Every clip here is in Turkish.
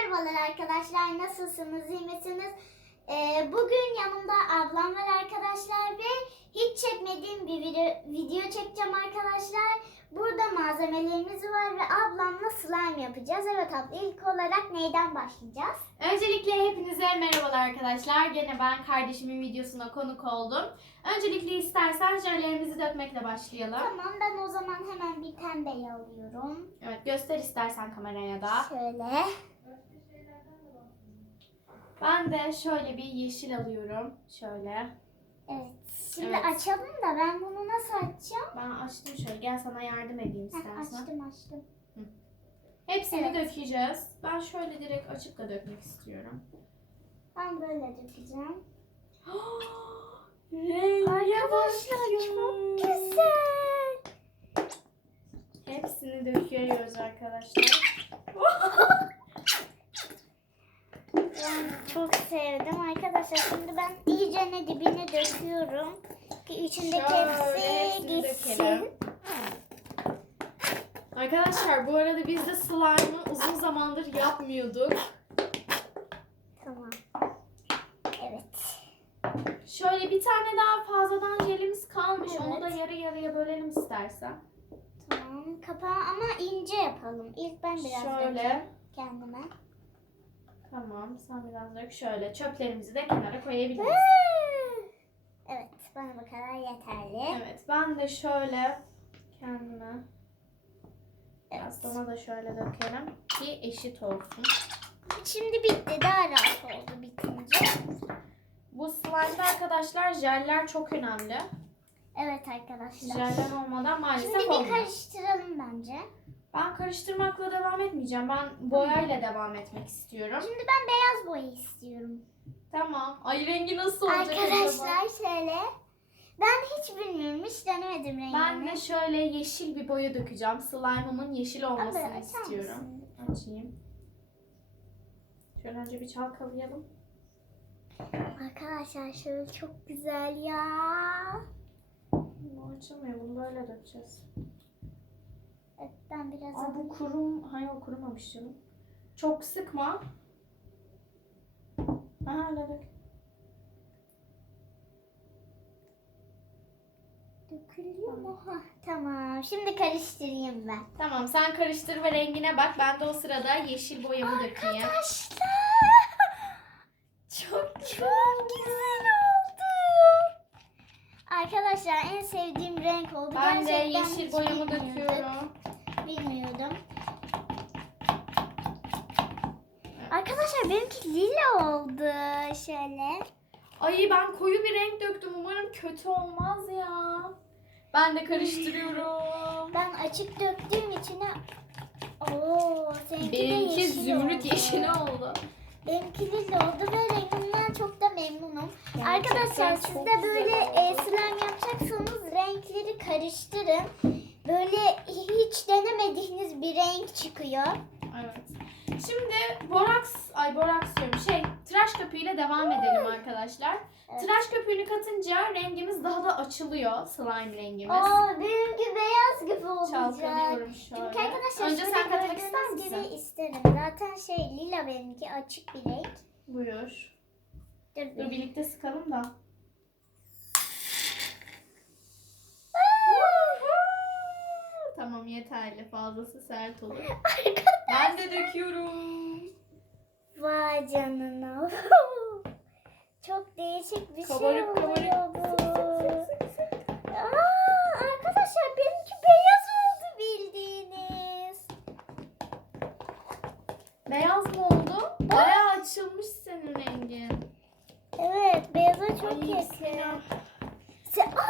Merhabalar arkadaşlar. Nasılsınız? iyi misiniz? Ee, bugün yanımda ablam var arkadaşlar ve hiç çekmediğim bir video, video çekeceğim arkadaşlar. Burada malzemelerimiz var ve ablamla slime yapacağız. Evet abla ilk olarak neyden başlayacağız? Öncelikle hepinize merhabalar arkadaşlar. Gene ben kardeşimin videosuna konuk oldum. Öncelikle istersen jölelerimizi dökmekle başlayalım. Tamam ben o zaman hemen bir pembeyi alıyorum. Evet göster istersen kameraya da. Şöyle. Ben de şöyle bir yeşil alıyorum. Şöyle. Evet. Şimdi Evet. açalım da ben bunu nasıl açacağım? Ben açtım şöyle. Gel sana yardım edeyim Heh, istersen. açtım açtım. Hepsini Evet. dökeceğiz. Ben şöyle direkt açıp da dökmek istiyorum. Ben böyle dökeceğim. Renge Arkadaşlar çok güzel. Hepsini döküyoruz arkadaşlar. Ben çok sevdim arkadaşlar. Şimdi ben iyice ne dibine döküyorum. Ki içindeki hepsi gitsin. Arkadaşlar bu arada biz de slime'ı uzun zamandır yapmıyorduk. Tamam. Evet. Şöyle bir tane daha fazladan jelimiz kalmış. Evet. Onu da yarı yarıya bölelim istersen. Tamam. Kapağı ama ince yapalım. İlk ben biraz Şöyle. kendime. Tamam. Sen biraz dök. Şöyle çöplerimizi de kenara koyabiliriz. Evet. Bana bu kadar yeterli. Evet. Ben de şöyle kendime Evet. sana da şöyle dökelim ki eşit olsun. Şimdi bitti. Daha rahat oldu bitince. Bu slime'da arkadaşlar jeller çok önemli. Evet arkadaşlar. Jeller olmadan maalesef Şimdi bir olmuyor. karıştıralım bence. Ben karıştırmakla devam etmeyeceğim. Ben boyayla devam etmek istiyorum. Şimdi ben beyaz boya istiyorum. Tamam. Ay rengi nasıl olacak acaba? Arkadaşlar şöyle. Ben hiç bilmiyorum. Hiç denemedim rengini. Ben de şöyle yeşil bir boya dökeceğim. Slime'ımın yeşil olmasını açar istiyorum. mısın? Açayım. Şöyle önce bir çalkalayalım. Arkadaşlar şöyle çok güzel ya. Bu açılmıyor. Bunu böyle dökeceğiz. Evet ben biraz Aa, bu kurum... Hayır o kurumamış canım. Çok sıkma. Aha öyle dök. dökülüyor mu? Hah, tamam. Şimdi karıştırayım ben. Tamam sen karıştır ve rengine bak. Ben de o sırada yeşil boyamı dökeyim. Arkadaşlar. Çok Çok güzel oldu. Arkadaşlar en sevdiğim renk oldu. Ben de Gerçekten yeşil hiç boyamı bilmiyorduk. döküyorum. Bilmiyordum. Arkadaşlar benimki lila oldu. Şöyle. Ay ben koyu bir renk döktüm. Umarım kötü olmaz ya. Ben de karıştırıyorum. Ben açık döktüğüm içine Oo, seninki Benimki yeşil zümrüt oldu. yeşili oldu. Benimki lila oldu ve renginden çok da memnunum. Gerçekten Arkadaşlar siz de böyle e, slime yapacaksanız renkleri karıştırın. Böyle hiç denemediğiniz bir renk çıkıyor. Şimdi boraks, ay boraks diyorum şey, tıraş köpüğüyle devam edelim arkadaşlar. Evet. Tıraş köpüğünü katınca rengimiz daha da açılıyor, slime rengimiz. Aa, benimki beyaz gibi olacak. Çalkalıyorum şöyle. Çünkü arkadaşlar Önce sen katmak ister misin? gibi isterim. Zaten şey lila benimki açık bir renk. Buyur. Dur, Dur bir. birlikte sıkalım da. Tamam yeterli. Fazlası sert olur. Ben de döküyorum. Vay canına. Çok değişik bir Kabarık şey oluyor kabarık. bu. Aa, arkadaşlar benimki beyaz oldu bildiğiniz. Beyaz mı oldu? Bayağı açılmış senin rengin. Evet beyaza çok yakın. Sena. Se- Aa,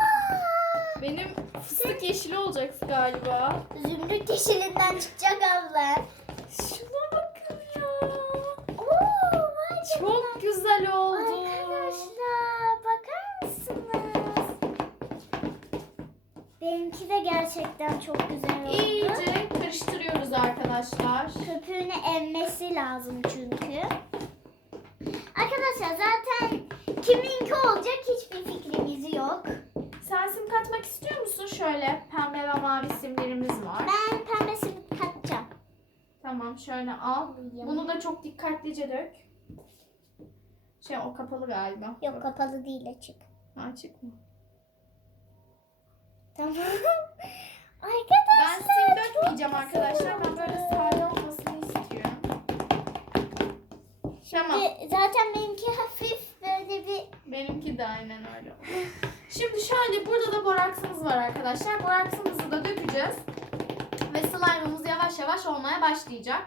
Benim fıstık yeşili olacak galiba. zümrüt yeşilinden çıkacak abla. Şuna bakın ya. Oo, vay canına. Çok güzel oldu. Arkadaşlar bakar mısınız? Benimki de gerçekten çok güzel oldu. İyice karıştırıyoruz arkadaşlar. Köpüğünü emmesi lazım çünkü. Arkadaşlar zaten kiminki olacak hiçbir fikrimiz yok. Katmak istiyor musun? Şöyle pembe ve mavi simlerimiz var. Ben pembesini katacağım. Tamam şöyle al. Bunu da çok dikkatlice dök. Şey o kapalı galiba. Yok kapalı değil açık. Açık mı? Tamam. Ben Arkadaşlar sim dökmeyeceğim arkadaşlar. Ben böyle sade olmasını istiyorum. Tamam. Zaten benimki hafif böyle bir Benimki de aynen öyle. Şimdi şöyle burada da boraksımız var arkadaşlar. Boraksımızı da dökeceğiz. Ve slime'ımız yavaş yavaş olmaya başlayacak.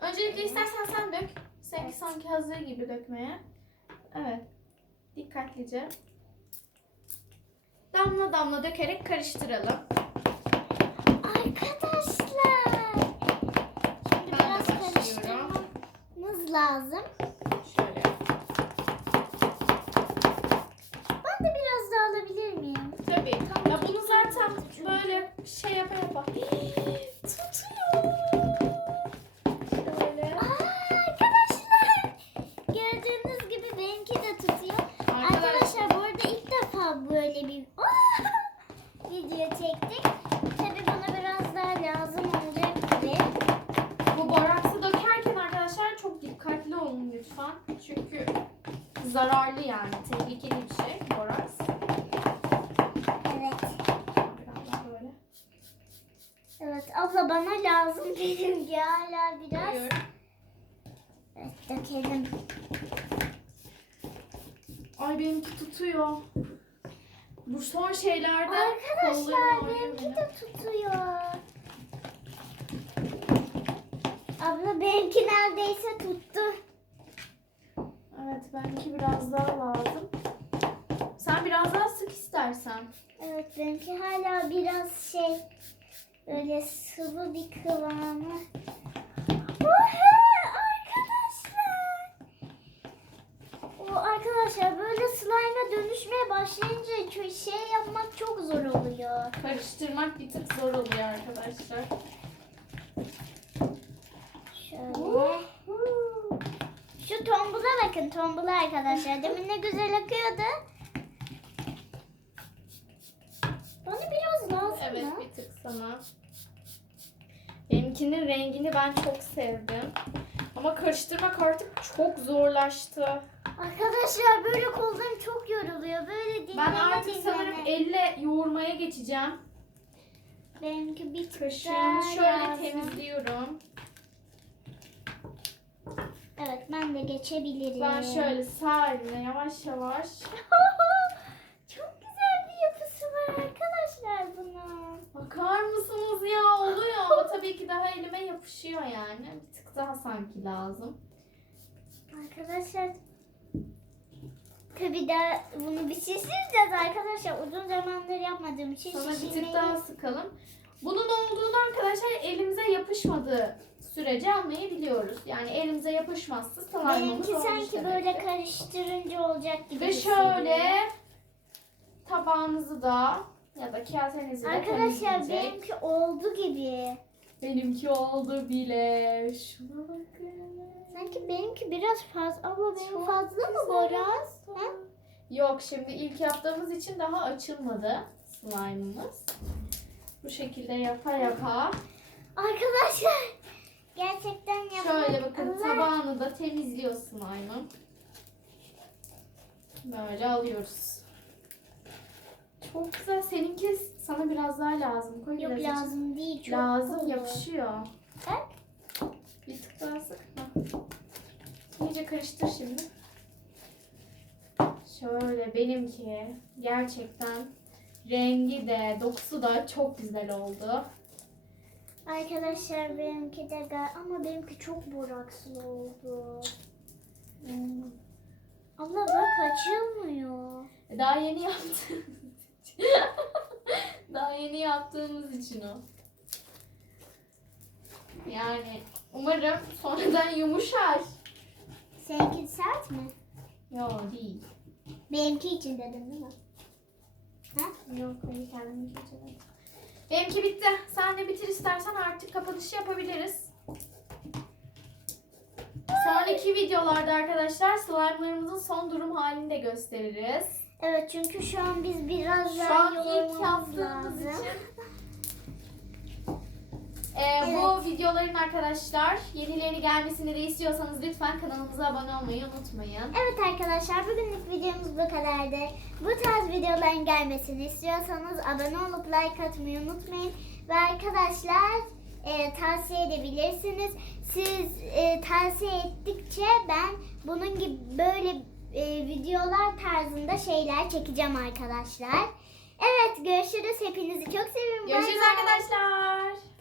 Öncelikle istersen sen dök. Sanki Evet. sanki hazır gibi dökmeye. Evet. Dikkatlice. Damla damla dökerek karıştıralım. Arkadaşlar. Şimdi Ben biraz karıştırmamız lazım. Şöyle. Ben de biraz daha alabilir miyim? Tabii. Ya bunu zaten böyle şey yapa yapa. Tutuyor. Şöyle. Aa, arkadaşlar. Gördüğünüz gibi benimki de tutuyor. Arkadaşlar Arkadaşlar bu arada ilk defa böyle bir video çektik. Tabii bana biraz daha lazım olacak gibi. bu boraksı dökerken arkadaşlar çok dikkatli olun lütfen. Çünkü zararlı yani. Tehlikeli bir şey boraks. Evet. Biraz daha böyle. Evet abla bana lazım benimki hala biraz. Evet dökelim. Ay benimki tutuyor. Bu son şeylerde Arkadaşlar benimki benim. de tutuyor. Abla benimki neredeyse tuttu. Evet benimki biraz daha lazım. Sen biraz daha sık istersen. Evet benimki hala biraz şey böyle sıvı bir kıvamı. Oha, arkadaşlar. O arkadaşlar böyle slime'a dönüşmeye başlayınca şey yapmak çok zor oluyor. Karıştırmak bir tık zor oluyor arkadaşlar. Şöyle. Şu tombula bakın tombula arkadaşlar. Demin ne güzel akıyordu. Bana biraz lazım Evet mı? bir tık sana. Benimkinin rengini ben çok sevdim. Ama karıştırmak artık çok zorlaştı. Arkadaşlar böyle kollarım çok yoruluyor. Böyle dinlene Ben artık dinlene. sanırım elle yoğurmaya geçeceğim. Benimki bir tık Kaşığımı daha şöyle lazım. temizliyorum. Evet ben de geçebilirim. Ben şöyle sağ elimle yavaş yavaş. çok güzel bir yapısı var arkadaşlar bunun. Bakar mısınız ya oluyor ama tabii ki daha elime yapışıyor yani. Bir tık daha sanki lazım. Arkadaşlar tabii de bunu bir şişireceğiz arkadaşlar. Uzun zamandır yapmadığım için Sonra bir tık şişirmeyi... daha sıkalım. Bunun olduğunu arkadaşlar elimize yapışmadığı sürece anlayabiliyoruz. Yani elimize yapışmazsa slime'ımız Benimki olmuş sanki demektir. böyle karıştırınca olacak gibi Ve hissediyorum. şöyle tabağınızı da ya da kasenizi de Arkadaşlar temizleyecek. benimki oldu gibi. Benimki oldu bile. Şuna bakın. Sanki benimki biraz fazla. Ama benim Çok fazla mı Boraz? Ha? Yok şimdi ilk yaptığımız için daha açılmadı slime'ımız. Bu şekilde yapa yapa. Arkadaşlar gerçekten yapmak Şöyle bakın Allah- tabağını da temizliyor slime'ın. Böyle alıyoruz. Çok güzel. Seninki sana biraz daha lazım. Koy Yok biraz lazım değil. Çok Lazım oldu. yapışıyor. Bak. Bir tık daha sık. Hah. İyice karıştır şimdi. Şöyle benimki gerçekten rengi de dokusu da çok güzel oldu. Arkadaşlar benimki de ama benimki çok borakslı oldu. Hmm. Abla bak açılmıyor. Daha yeni için. Daha yeni yaptığımız için o. Yani umarım sonradan yumuşar. Seninki sert mi? Yo değil. Benimki için dedim değil mi? Yok hayır kendim geçemedim. Benimki bitti. Sen de bitir istersen artık kapanışı yapabiliriz. Sonraki videolarda arkadaşlar slime'larımızın son durum halini de gösteririz. Evet çünkü şu an biz biraz Şu daha an ilk yaptığımız lazım. için Ee, Bu videoların arkadaşlar yenileri gelmesini de istiyorsanız lütfen kanalımıza abone olmayı unutmayın. Evet arkadaşlar bugünlük videomuz bu kadardı. Bu tarz videoların gelmesini istiyorsanız abone olup like atmayı unutmayın. Ve arkadaşlar e, tavsiye edebilirsiniz. Siz e, tavsiye ettikçe ben bunun gibi böyle e, videolar tarzında şeyler çekeceğim arkadaşlar. Evet görüşürüz. Hepinizi çok seviyorum. Görüşürüz arkadaşlar.